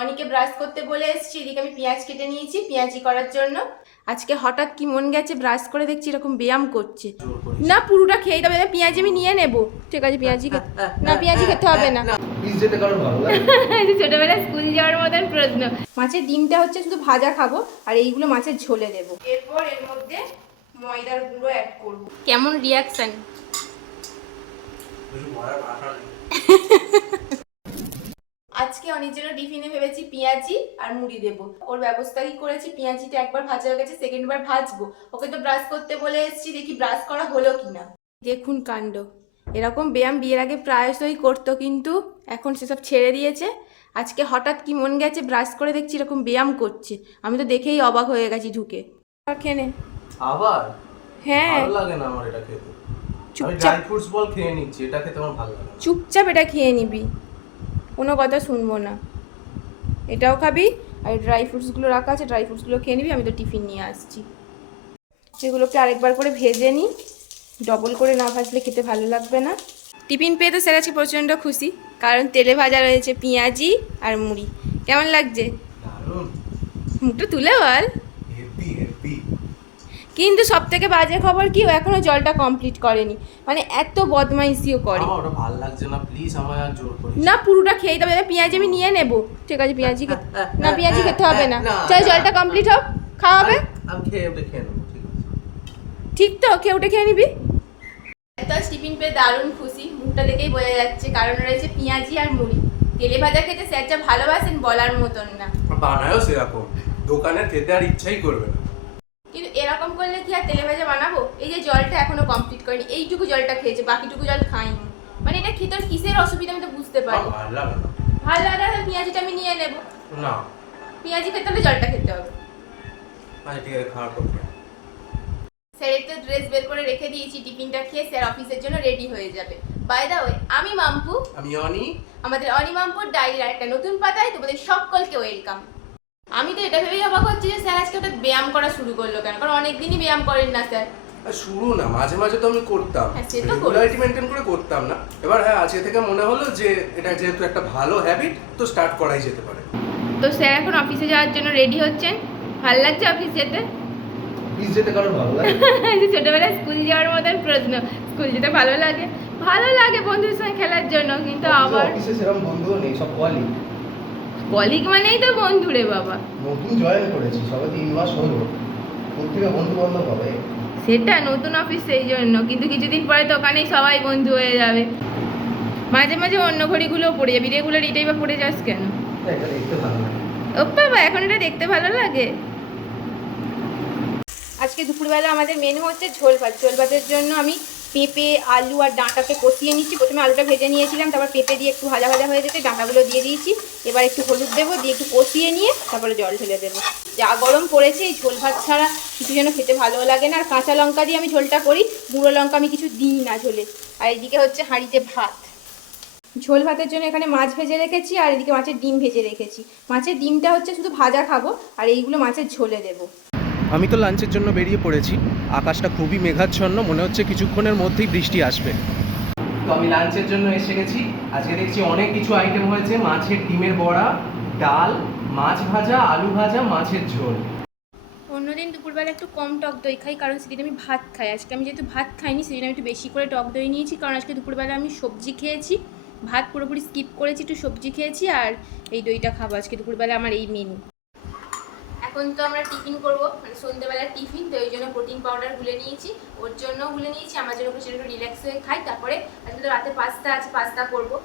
অনিকে brush করতে বলে এসেছি, এদিকে আমি পেঁয়াজ কেটে নিয়েছি পেঁয়াজি করার জন্য। আজকে হঠাৎ কি মন গেছে, ব্রাশ করে দেখছি এরকম ব্যায়াম করছে। না পুরোটা খেয়ে দেবে, পেঁয়াজি আমি নিয়ে নেব। ঠিক আছে পেঁয়াজি না, পেঁয়াজি খেতে হবে না। ছোটবেলায় স্কুল যাওয়ার মতন প্রশ্ন। মাছের ডিমটা হচ্ছে শুধু ভাজা খাবো, আর এইগুলো মাছের ঝোলে দেবো। এরপর এর মধ্যে ময়দার গুঁড়ো অ্যাড করব। কেমন রিয়াকশন? আজকে অনেক জন্য টিফিনে ভেবেছি পেঁয়াজি আর মুড়ি দেবো। ওর ব্যবস্থা কি করেছি, পেঁয়াজিটা একবার ভাজা হয়ে গেছে, সেকেন্ড বার ভাজবো। ওকে তো ব্রাশ করতে বলে এসেছি, দেখি ব্রাশ করা হলো কিনা। দেখুন কাণ্ড, এরকম ব্যায়াম বিয়ের আগে প্রায়শই করতো, কিন্তু এখন সেসব ছেড়ে দিয়েছে। আজকে হঠাৎ কি মন গেছে, ব্রাশ করে দেখছি এরকম ব্যায়াম করছে। আমি তো দেখেই অবাক হয়ে গেছি ঢুকে। খেনে আবার হ্যাঁ, ভালো লাগে না আমার এটা খেতে। আমি ড্রাই ফ্রুটস বল খেয়ে নিচ্ছি, এটা খেতে আমার ভালো লাগে। চুপচাপ এটা খেয়ে নিবি, কোনো কথা শুনবো না। এটাও খাবি, আর ড্রাই ফ্রুটসগুলো রাখা আছে, ড্রাই ফ্রুটসগুলো খেয়ে নিবি। আমি তো টিফিন নিয়ে আসছি। সেগুলোকে আরেকবার করে ভেজে নিই, ডবল করে না ভাজলে খেতে ভালো লাগবে না। টিফিন পেয়ে তো স্যার আজকে প্রচণ্ড খুশি, কারণ তেলে ভাজা রয়েছে পেঁয়াজি আর মুড়ি। কেমন লাগছে? দারুণ, মুখটা তুলে বল। Heavy heavy. কিন্তু সব থেকে বাজে খবর কি, ও এখনো জলটা কমপ্লিট করেনি। মানে এত বদমাইশিও করে। আমার ওটা ভালো লাগছে না, প্লিজ আমায় আর জোর করিস না পুরোটা খেয়ে দেবে, পেঁয়াজি আমি নিয়ে নেব। ঠিক আছে পেঁয়াজি না, পেঁয়াজি খেতে হবে না। চাই জলটা কমপ্লিট হোক, খাওয়া হবে। আমি খেয়ে ওটা খেয়ে নেবো, ঠিক আছে? ঠিক তো, খেয়ে উঠে খেয়ে নিবি। তো টিফিন পেয়ে দারুণ খুশি, মুখটা দেখেই বোঝা যাচ্ছে, কারণ রয়েছে পেঁয়াজি আর মুড়ি। তেলে ভাজা খেতে স্যার যা ভালোবাসেন বলার মতন না। বানায়ও সেরকম, দোকানে খেতে আর ইচ্ছাই করবে না। কিন্তু এরকম করলে কি আর তেলে ভাজা বানাবো? এই যে জলটা এখনো কমপ্লিট করিনি, এইটুকু জলটা খেয়েছে, বাকিটুকু জল খাইনি। মানে এটা খেতে আর কিসের অসুবিধা আমি তো বুঝতে পারি। ভালো লাগে না। ভালো লাগে না, পেঁয়াজিটা আমি নিয়ে নেব। না, পেঁয়াজি খেতে হলে জলটা খেতে হবে। আচ্ছা ঠিক আছে, খাওয়ার করতে। স্যারের তো ড্রেস বের করে রেখে দিয়েছি, টিফিনটা খেয়ে স্যার অফিসের জন্য রেডি হয়ে যাবে। বাই দা ওয়ে, আমি মাম্পু, আমি অনি। আমাদের অনি মাম্পুর ডায়েরির একটা নতুন পাতায় তোমাদের সকলকে ওয়েলকাম। আমি তো এটা ভেবেই অবাক হচ্ছি যে স্যার আজকে হঠাৎ ব্যায়াম করা শুরু করলো কেন, কারণ অনেকদিনই ব্যায়াম করেন না স্যার। শুরু না, মাঝে মাঝে তো আমি করতাম, হ্যাঁ, সে তো রেগুলারিটি মেনটেন করে করতাম না। এবার হ্যাঁ, আজকে থেকে মনে হলো যে এটা যেহেতু একটা ভালো হ্যাবিট, তো স্টার্ট করাই যেতে পারে। তো স্যার এখন অফিসে যাওয়ার জন্য রেডি হচ্ছেন। ভাল লাগছে অফিস যেতে? অফিস যেতে কারণ ভালো লাগে? ছোটবেলায় স্কুল যাওয়ার মতন প্রশ্ন। স্কুল যেতে ভালো লাগে, ভালো লাগে বন্ধুদের সঙ্গে খেলার জন্য, কিন্তু আবার অফিসে সেরকম বন্ধুও নেই, সব কলিগ। কলিগ মানেই তো বন্ধু রে বাবা। নতুন জয়েন করেছি, সবাই 3 মাস হলো, প্রত্যেকে বন্ধু বান্ধব হবে। সেটা নতুন অফিস সেই জন্য, কিন্তু কিছুদিন পরে তো ওখানেই সবাই বন্ধু হয়ে যাবে। মাঝে মাঝে অন্য ঘড়িগুলোও পড়ে যাবি, রেগুলার এটাই বা পড়ে যাস কেন? এটা দেখতে ভালো লাগে। ও বাবা, এখন এটা দেখতে ভালো লাগে। আজকে দুপুরবেলা আমাদের মেনু হচ্ছে ঝোল ভাত। ঝোল ভাতের জন্য আমি পেঁপে, আলু আর ডাঁটাকে কষিয়ে নিচ্ছি। প্রথমে আলুটা ভেজে নিয়েছিলাম, তারপর পেঁপে দিয়ে একটু ভাজা ভাজা হয়ে যেতে ডাঁটাগুলো দিয়ে দিয়েছি। এবার একটু হলুদ দেবো, দিয়ে একটু কষিয়ে নিয়ে তারপরে জল ঢেলে দেবো। যা গরম পড়েছে, এই ঝোল ভাত ছাড়া কিছু যেন খেতে ভালো লাগে না। আর কাঁচা লঙ্কা দিয়ে আমি ঝোলটা করি, গুঁড়ো লঙ্কা আমি কিছু দিই না ঝোলে। আর এদিকে হচ্ছে হাঁড়িতে ভাত। ঝোল ভাতের জন্য এখানে মাছ ভেজে রেখেছি, আর এদিকে মাছের ডিম ভেজে রেখেছি। মাছের ডিমটা হচ্ছে শুধু ভাজা খাবো, আর এইগুলো মাছের ঝোলে দেবো। আমি তো লাঞ্চের জন্য বেরিয়ে পড়েছি। আকাশটা খুবই মেঘাচ্ছন্ন, মনে হচ্ছে কিছুক্ষণের মধ্যেই বৃষ্টি আসবে। তো আমি লাঞ্চের জন্য এসে গেছি। আজকে দেখছি অনেক কিছু আইটেম হয়েছে, মাছের ডিমের বড়া, ডাল, মাছ ভাজা, আলু ভাজা, মাছের ঝোল। অন্যদিন দুপুরবেলা একটু কম টক দই খাই, কারণ সেদিন আমি ভাত খাই। আজকে আমি যেহেতু ভাত খাইনি, সেদিন আমি একটু বেশি করে টক দই নিয়েছি, কারণ আজকে দুপুরবেলা আমি সবজি খেয়েছি, ভাত পুরোপুরি স্কিপ করেছি, একটু সবজি খেয়েছি, আর এই দইটা খাবো আজকে দুপুরবেলা আমার এই মেনু। এখন তো আমরা টিফিন করবো, মানে সন্ধ্যেবেলার টিফিন, তো এই জন্য প্রোটিন পাউডার গুলে নিয়েছি, ওর জন্য গুলে নিয়েছি, আমার জন্য একটু একটু রিল্যাক্স হয়ে খাই। তারপরে আজকে তো রাতে পাস্তা আছে, পাস্তা করবো।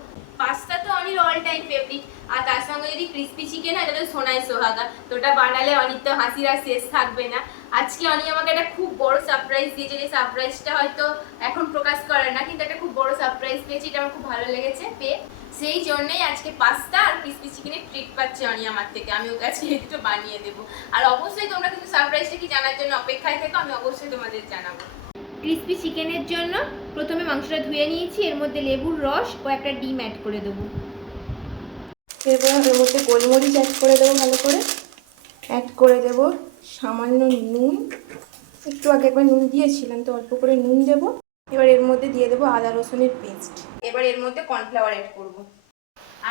পাস্তা তো অনির অল টাইম ফেভারিট, আর তার সঙ্গে যদি ক্রিস্পি চিকেন হয় তাহলে সোনাই সোহাগা। তো ওটা বানালে অনির তো হাসির আর শেষ থাকবে না। আজকে অনি আমাকে একটা খুব বড় সারপ্রাইজ দিয়েছে, যে সারপ্রাইজটা হয়তো এখন প্রকাশ করে না, কিন্তু একটা খুব বড় সারপ্রাইজ পেয়েছি, এটা আমার খুব ভালো লেগেছে পেয়ে। সেই জন্যই আজকে পাস্তা আর ক্রিস্পি চিকেনের ট্রিট পাচ্ছে অনি আমার থেকে। আমি ওকে আজকে একটু বানিয়ে দেবো। আর অবশ্যই তোমরা কিন্তু সারপ্রাইজটা কি জানার জন্য অপেক্ষায় থেকো, আমি অবশ্যই তোমাদের জানাবো। ক্রিস্পি চিকেনের জন্য প্রথমে মাংসটা ধুয়ে নিয়েছি, এর মধ্যে লেবুর রস ও একটা ডিম অ্যাড করে দেবো। এরপর এর মধ্যে গোলমরিচ অ্যাড করে দেবো, ভালো করে অ্যাড করে দেবো সামান্য নুন। একটু আগে একবার নুন দিয়েছিলাম, তো অল্প করে নুন দেবো। এবার এর মধ্যে দিয়ে দেবো আদা রসুনের পেস্ট। এবার এর মধ্যে কর্নফ্লাওয়ার অ্যাড করবো।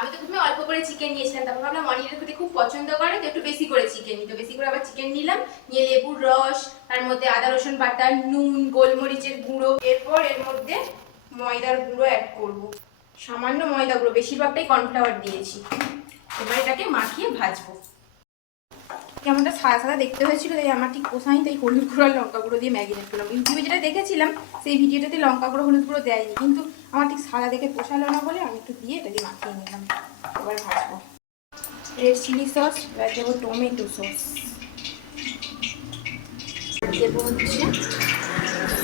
আমি তো প্রথমে অল্প করে চিকেন নিয়েছিলাম, তারপর ভাবলাম অনিলের খেতে খুব পছন্দ করে তো একটু বেশি করে চিকেন নিই, তো বেশি করে আবার চিকেন নিলাম, নিয়ে লেবুর রস, তার মধ্যে আদা রসুন বাটা, নুন, গোলমরিচের গুঁড়ো, এরপর এর মধ্যে ময়দার গুঁড়ো অ্যাড করব, সামান্য ময়দা গুঁড়ো, বেশিরভাগটাই কর্নফ্লাওয়ার দিয়েছি। এবার এটাকে মাখিয়ে ভাজবো। কেমনটা সাদা সাদা দেখতে হয়েছিল, তাই আমার ঠিক পোষায়নি, তাই হলুদ গুঁড়ো আর লঙ্কা গুঁড়ো দিয়ে ম্যাগিনেট করলাম। ইউটিউবে যেটা দেখেছিলাম সেই ভিডিওটাতে লঙ্কা গুঁড়ো হলুদ গুঁড়ো দেয়নি, কিন্তু আমার ঠিক সাদা দেখে পোষালো না বলে আমি একটু দিয়ে এটাকে মাখিয়ে নিলাম। এবার ভাজবো। রেড চিলি সস, এবার দেবো টমেটো সস, দেবো হচ্ছে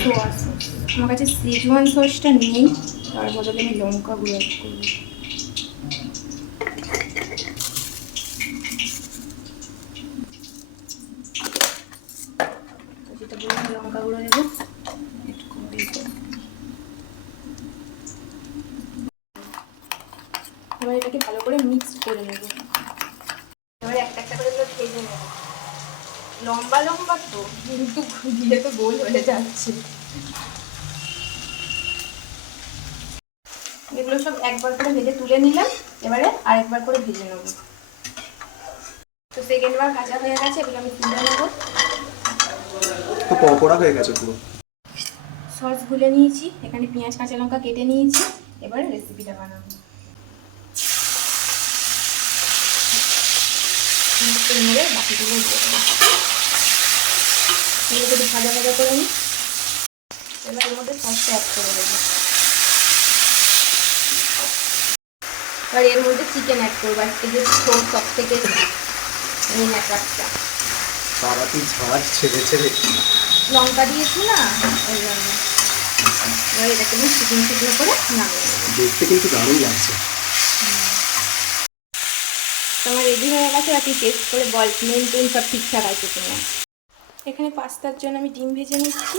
সোয়া সস। আমার কাছে সিজওয়ান সসটা নেই, তার বদলে আমি লঙ্কা গুঁড়ো অ্যাড করবো। লঙ্কা গুঁড়ো দেবো, এবার এটাকে ভালো করে মিক্স করে নেব। এবার একটা একটা করে ভেজে নেব, লম্বা লম্বা তো কিন্তু ঘুরিয়ে তো গোল হয়ে যাচ্ছে। এগুলো সব একবার করে ভেজে তুলে নিলাম, এবারে আরেকবার করে ভেজে নেব। তো সেকেন্ড বার ভাজা হয়ে গেছে, এগুলো আমি তুলে নেবো। তো পকোড়া হয়ে গেছে পুরো। সস গুলে নিয়েছি, এখানে পেঁয়াজ কাঁচা লঙ্কা কেটে নিয়েছি, এবারে রেসিপিটা বানাবো। বাকিগুলো একটু ভাজা ভাজা করে নিই। এবার এর মধ্যে সসটা অ্যাড করে দেবো। এবার এর মধ্যে চিকেন অ্যাড করবো, আর এই যে সব থেকে মেন একটা বাবা কি ঝাঁজ ছেড়ে ছেড়ে লঙ্কা দিয়েছি না, ওই জন্য। এবার এটাকে আমি শুকনো শুকনো করে নামিয়ে নেবো। দেখতে কিন্তু দারুণ লাগছে। তোমার রেডি হয়ে গেছে, আর তুই টেস্ট করে বল নুন টুন সব ঠিকঠাক আছে কিনা। এখানে পাস্তার জন্য আমি ডিম ভেজে নিচ্ছি।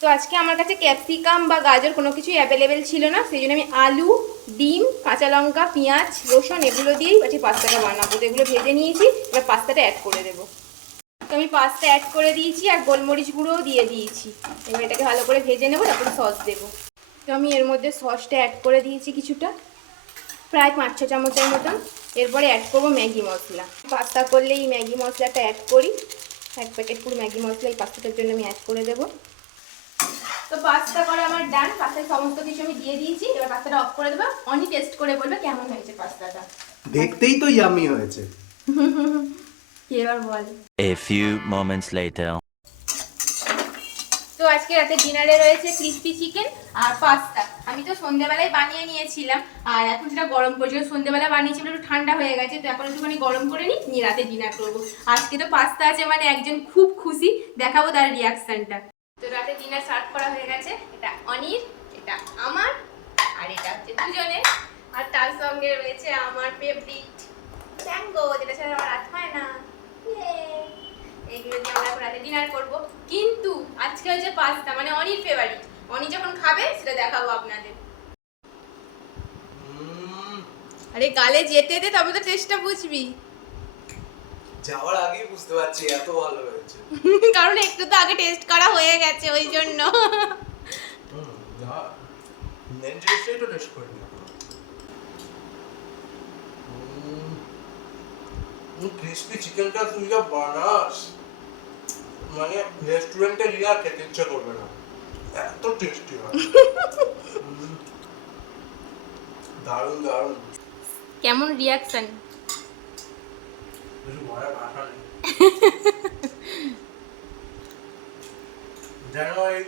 তো আজকে আমার কাছে ক্যাপসিকাম বা গাজর কোনো কিছুই অ্যাভেলেবেল ছিল না, সেই জন্য আমি আলু, ডিম, কাঁচা লঙ্কা, পেঁয়াজ, রসুন এগুলো দিয়েই আজকে পাস্তাটা বানাবো। তো এগুলো ভেজে নিয়েছি, এবার পাস্তাটা অ্যাড করে দেবো। তো আমি পাস্তা অ্যাড করে দিয়েছি আর গোলমরিচ গুঁড়োও দিয়ে দিয়েছি। এবার এটাকে ভালো করে ভেজে নেবো, তারপরে সস দেবো। তো আমি এর মধ্যে সসটা অ্যাড করে দিয়েছি কিছুটা, প্রায় 5-6 চামচের মতন। এরপরে অ্যাড করবো ম্যাগি মশলা। পাস্তা করলে এই ম্যাগি মশলাটা অ্যাড করি, 1 প্যাকেট পুরো ম্যাগি মশলা এই পাস্তাটার জন্য আমি অ্যাড করে দেবো। তো পাস্তা করা আমার ডান, পাস্তায় সমস্ত কিছু আমি দিয়ে দিয়েছি। এবার পাস্তাটা অফ করে দেবো, অনি টেস্ট করে বলবে কেমন হয়েছে পাস্তাটা। দেখতেই তো ইয়ামি হয়েছে। কি এবার বল। A few moments later. তো আজকে রাতে ডিনারে রয়েছে ক্রিস্পি চিকেন আর পাস্তা। আমি তো সন্ধ্যেবেলায় বানিয়ে নিয়েছিলাম, আর এখন সেটা গরম করছি। সন্ধ্যেবেলা বানিয়েছিলাম, একটু ঠান্ডা হয়ে গেছে, তো এখন একটুখানি গরম করে নিয়ে রাতে ডিনার করবো। আজকে তো পাস্তা আছে মানে একজন খুব খুশি, দেখাবো তার রিয়াকশনটা। তো রাতে ডিনার সার্ভ করা হয়ে গেছে, এটা অনির, এটা আমার, আর এটা হচ্ছে দুজনের। আর তার সঙ্গে রয়েছে আমার ফেভারিট ট্যাঙ্গো, যেটা ছাড়া আমার রাত হয় না। এইগুলো দিয়ে আমরা রাতে ডিনার করবো। কিন্তু আজকে হচ্ছে পাস্তা, মানে অনির ফেভারিট। অনি যখন খাবে সেটা দেখাবো আপনাদের। আরে গালে যেতে দে, তবে তো টেস্টটা বুঝবি। যাওয়ার আগেই বুঝতে পারছি এত ভালো হয়েছে। কারণ একটু তো আগে টেস্ট করা হয়ে গেছে, ওই জন্য। মেন জিনিসটাই তো টেস্ট করে নিও। ক্রিসপি চিকেনটা তুই যা বানাস, মানে রেস্টুরেন্টে গিয়ে আর খেতে ইচ্ছা করবে না, এত টেস্টি হয়। দারুণ দারুণ। কেমন রিয়াকশন? কিছু বলার ভাষা নেই। যেন এই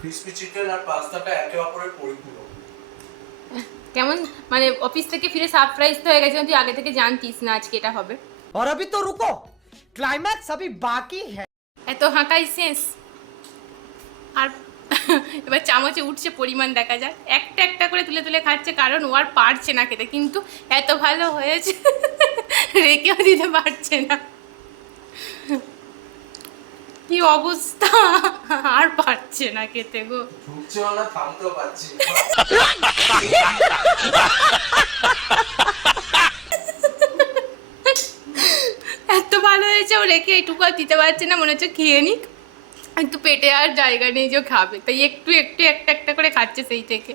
ক্রিসপি চিকেন আর পাস্তাটা একে অপরের পরিপূরক। কেমন মানে অফিস থেকে ফিরে সারপ্রাইজ তো হয়ে গেছে, তুই আগে থেকে জানতিস না আজকে এটা হবে। और अभी तो रुको, क्लाइमैक्स अभी बाकी है। এত হাঁকাই শেষ, আর এবার চামচে উঠছে পরিমাণ দেখা যায়। একটা একটা করে তুলে তুলে খাচ্ছে, কারণ ও আর পারছে না খেতে, কিন্তু এত ভালো হয়েছে রেখেও দিতে পারছে না। কি অবস্থা, আর পারছে না খেতে গো। ঢুকছে না, থামতেও পারছি না। এত ভালো হয়েছে, ও রেখে এইটুকু আর দিতে পারছে না, মনে হচ্ছে খেয়ে নিক। কিন্তু পেটে আর জায়গা নেই যে ও খাবে, তাই একটু একটু একটা একটা করে খাচ্ছে সেই থেকে।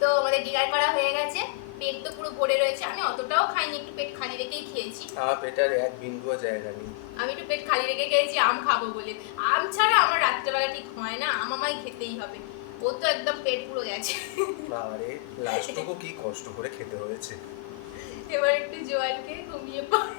তো আমাদের ডিনার করা হয়ে গেছে, পেট তো পুরো ভরে রয়েছে। আমি অতটাও খাইনি, একটু পেট খালি রেখেই খেয়েছি। আমার পেটের এক বিন্দুও জায়গা নেই। আমি একটু পেট খালি রেখে খেয়েছি আম খাবো বলে। আম ছাড়া আমার রাত্রেবেলা ঠিক হয় না, আম আমায় খেতেই হবে। ও তো একদম পেট পুরো গেছে। বাবারে, লাস্টটুকু কি কষ্ট করে খেতে হয়েছে। এবার একটু জল খেয়ে ঘুমিয়ে পড়।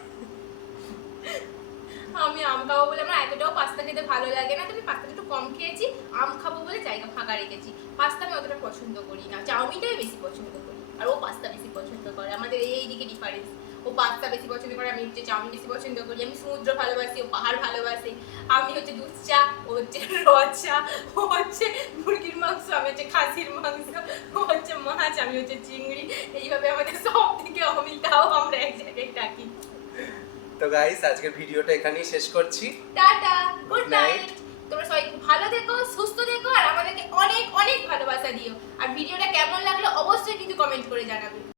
আমি আম খাবো বলে, আমার এতটাও পাস্তা খেতে ভালো লাগে না, তবে পাস্তাটা একটু কম খেয়েছি। আম খাবো বলে জায়গা ফাঁকা রেখেছি। পাস্তা আমি অতটা পছন্দ করি না, চাউমিনটাই বেশি পছন্দ করি, আর ও পাস্তা বেশি পছন্দ করে। আমাদের এই দিকে ডিফারেন্স, ও পাস্তা বেশি পছন্দ করে, আমি হচ্ছে চাউমিন বেশি পছন্দ করি। আমি সমুদ্র ভালোবাসি, ও পাহাড় ভালোবাসে। আমি হচ্ছে দুধ চা, ও হচ্ছে রদ চা, ও হচ্ছে মুরগির মাংস, আমি হচ্ছে খাসির মাংস, ও হচ্ছে মাছ, আমি হচ্ছে চিংড়ি। এইভাবে আমাদের সব দিকে অমিতাও আমরা এক জায়গায় থাকি। তো গাইস, আজকের ভিডিওটা এখানেই শেষ করছি। Tata, good Good night. Night. তোমরা সবাই খুব ভালো থেকো, সুস্থ থেকো, আর আমাদেরকে অনেক অনেক ভালোবাসা দিও। আর ভিডিওটা কেমন লাগলো অবশ্যই কিন্তু কমেন্ট করে জানাবে।